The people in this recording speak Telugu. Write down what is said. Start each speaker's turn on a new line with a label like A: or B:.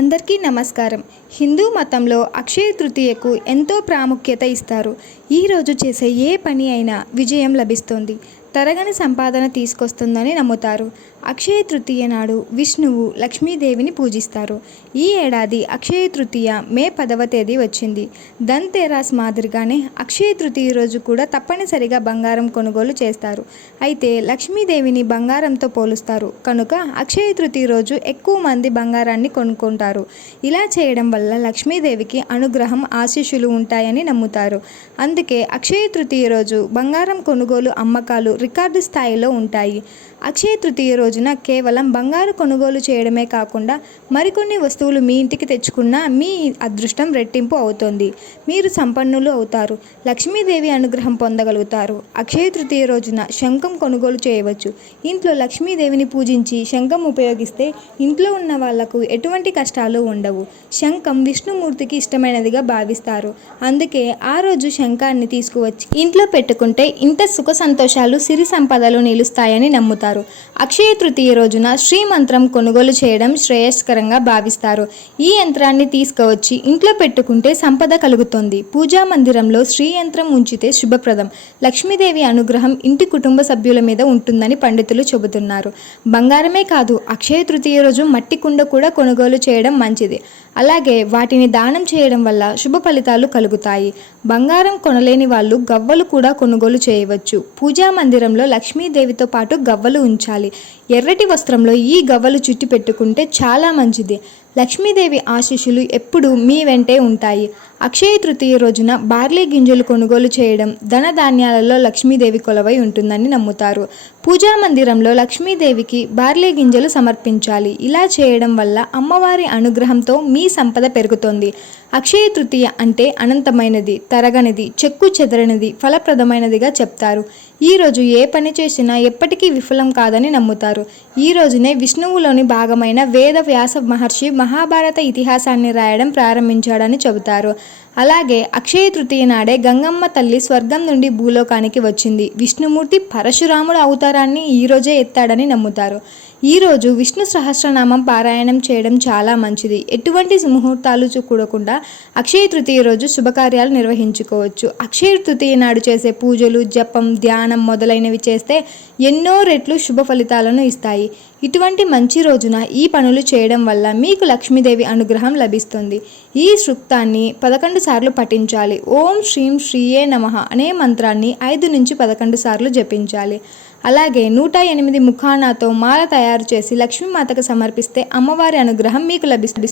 A: అందరికీ నమస్కారం. హిందూ మతంలో అక్షయ తృతీయకు ఎంతో ప్రాముఖ్యత ఇస్తారు. ఈరోజు చేసే ఏ పని అయినా విజయం లభిస్తుంది. తరగని సంపాదన తీసుకొస్తుందని నమ్ముతారు. అక్షయ తృతీయ నాడు విష్ణువు లక్ష్మీదేవిని పూజిస్తారు. ఈ ఏడాది అక్షయ తృతీయ మే పదవ తేదీ వచ్చింది. ధన్తేరాస్ మాదిరిగానే అక్షయ తృతీయ రోజు కూడా తప్పనిసరిగా బంగారం కొనుగోలు చేస్తారు. అయితే లక్ష్మీదేవిని బంగారంతో పోలుస్తారు. కనుక అక్షయ తృతీయ రోజు ఎక్కువ మంది బంగారాన్ని కొనుక్కుంటారు. ఇలా చేయడం వల్ల లక్ష్మీదేవికి అనుగ్రహం ఆశీస్సులు ఉంటాయని నమ్ముతారు. అందుకే అక్షయ తృతీయ రోజు బంగారం కొనుగోలు అమ్మకాలు రికార్డు స్థాయిలో ఉంటాయి. అక్షయ తృతీయ రోజున కేవలం బంగారు కొనుగోలు చేయడమే కాకుండా మరికొన్ని వస్తువులు మీ ఇంటికి తెచ్చుకున్నా మీ అదృష్టం రెట్టింపు అవుతుంది. మీరు సంపన్నులు అవుతారు. లక్ష్మీదేవి అనుగ్రహం పొందగలుగుతారు. అక్షయ తృతీయ రోజున శంఖం కొనుగోలు చేయవచ్చు. ఇంట్లో లక్ష్మీదేవిని పూజించి శంఖం ఉపయోగిస్తే ఇంట్లో ఉన్న వాళ్ళకు ఎటువంటి కష్టాలు ఉండవు. శంఖం విష్ణుమూర్తికి ఇష్టమైనదిగా భావిస్తారు. అందుకే ఆ రోజు శంఖాన్ని తీసుకువచ్చి ఇంట్లో పెట్టుకుంటే ఇంత సుఖ సంతోషాలు సిరి సంపదలు నిలుస్తాయని నమ్ముతారు. అక్షయ తృతీయ రోజున శ్రీమంత్రం కొనుగోలు చేయడం శ్రేయస్కరంగా భావిస్తారు. ఈ యంత్రాన్ని తీసుకువచ్చి ఇంట్లో పెట్టుకుంటే సంపద కలుగుతుంది. పూజా మందిరంలో శ్రీ యంత్రం ఉంచితే శుభప్రదం. లక్ష్మీదేవి అనుగ్రహం ఇంటి కుటుంబ సభ్యుల మీద ఉంటుందని పండితులు చెబుతున్నారు. బంగారమే కాదు అక్షయ తృతీయ రోజు మట్టి కుండ కూడా కొనుగోలు చేయడం మంచిది. అలాగే వాటిని దానం చేయడం వల్ల శుభ ఫలితాలు కలుగుతాయి. బంగారం కొనలేని వాళ్ళు గవ్వలు కూడా కొనుగోలు చేయవచ్చు. పూజా మందిరం మందిరంలో లక్ష్మీదేవితో పాటు గవ్వలు ఉంచాలి. ఎర్రటి వస్త్రంలో ఈ గవ్వలు చుట్టి పెట్టుకుంటే చాలా మంచిది. లక్ష్మీదేవి ఆశీస్సులు ఎప్పుడూ మీ వెంటే ఉంటాయి. అక్షయ తృతీయ రోజున బార్లీ గింజలు కొనుగోలు చేయడం ధనధాన్యాలలో లక్ష్మీదేవి కొలవై ఉంటుందని నమ్ముతారు. పూజా మందిరంలో లక్ష్మీదేవికి బార్లీ గింజలు సమర్పించాలి. ఇలా చేయడం వల్ల అమ్మవారి అనుగ్రహంతో మీ సంపద పెరుగుతుంది. అక్షయ తృతీయ అంటే అనంతమైనది తరగనిది చెక్కు చెదరనిది ఫలప్రదమైనదిగా చెప్తారు. ఈ రోజు ఏ పని చేసినా ఎప్పటికీ విఫలం కాదని నమ్ముతారు. ఈ రోజునే విష్ణువులోని భాగమైన వేద వ్యాస మహర్షి మహాభారత ఇతిహాసాన్ని రాయడం ప్రారంభించాడని చెబుతారు. అలాగే అక్షయ తృతీయ నాడే గంగమ్మ తల్లి స్వర్గం నుండి భూలోకానికి వచ్చింది. విష్ణుమూర్తి పరశురాముడు అవతారాన్ని ఈరోజే ఎత్తాడని నమ్ముతారు. ఈరోజు విష్ణు సహస్రనామం పారాయణం చేయడం చాలా మంచిది. ఎటువంటి ముహూర్తాలు చూడకుండా అక్షయ తృతీయ రోజు శుభకార్యాలు నిర్వహించుకోవచ్చు. అక్షయ తృతీయ నాడు చేసే పూజలు జపం ధ్యానం మొదలైనవి చేస్తే ఎన్నో రెట్లు శుభ ఫలితాలను ఇస్తాయి. ఇటువంటి మంచి రోజున ఈ పనులు చేయడం వల్ల మీకు లక్ష్మీదేవి అనుగ్రహం లభిస్తుంది. ఈ సృక్తాన్ని పదకొండు సార్లు పఠించాలి. ఓం శ్రీం శ్రీయే నమః అనే మంత్రాన్ని ఐదు నుంచి పదకొండు సార్లు జపించాలి. అలాగే నూట ఎనిమిది ముఖానాతో మాల తయారు చేసి లక్ష్మీమాతకు సమర్పిస్తే అమ్మవారి అనుగ్రహం మీకు లభిస్తుంది.